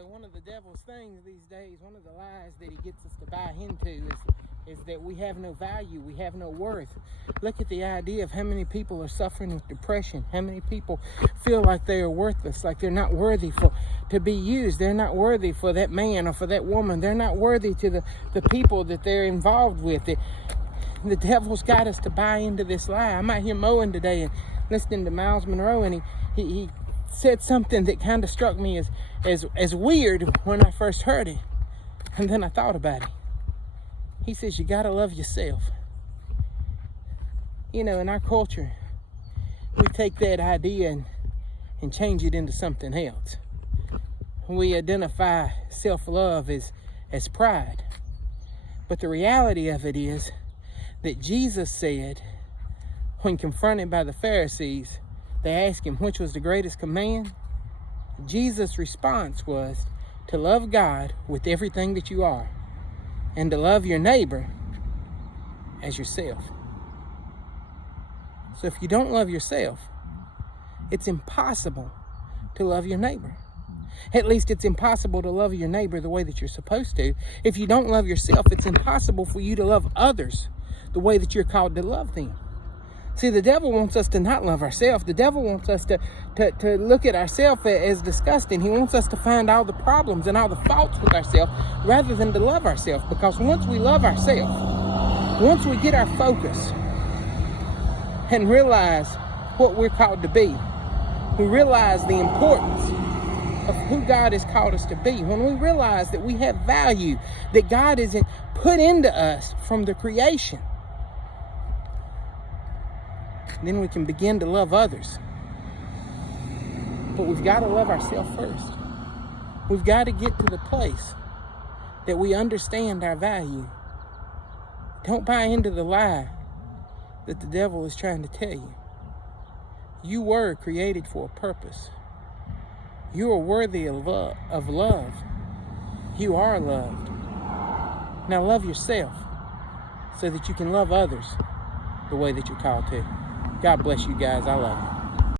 So one of the devil's things these days, one of the lies that he gets us to buy into is that we have no value, we have no worth. Look at the idea of how many people are suffering with depression, how many people feel like they are worthless, like they're not worthy to be used. They're not worthy for that man or for that woman. They're not worthy to the people that they're involved with. The devil's got us to buy into this lie. I'm out here mowing today and listening to Miles Monroe, and he said something that kind of struck me as weird when I first heard it. And then I thought about it. He says, you got to love yourself. You know, in our culture, we take that idea and change it into something else. We identify self-love as pride. But the reality of it is that Jesus said, when confronted by the Pharisees, they asked him which was the greatest command. Jesus' response was to love God with everything that you are and to love your neighbor as yourself. So if you don't love yourself, it's impossible to love your neighbor. At least it's impossible to love your neighbor the way that you're supposed to. If you don't love yourself, it's impossible for you to love others the way that you're called to love them. See, the devil wants us to not love ourselves. The devil wants us to look at ourselves as disgusting. He wants us to find all the problems and all the faults with ourselves rather than to love ourselves. Because once we love ourselves, once we get our focus and realize what we're called to be, we realize the importance of who God has called us to be. When we realize that we have value, that God has put into us from the creation, then we can begin to love others. But we've got to love ourselves first. We've got to get to the place that we understand our value. Don't buy into the lie that the devil is trying to tell you. You were created for a purpose. You are worthy of love. You are loved. Now love yourself so that you can love others the way that you're called to. God bless you guys. I love you.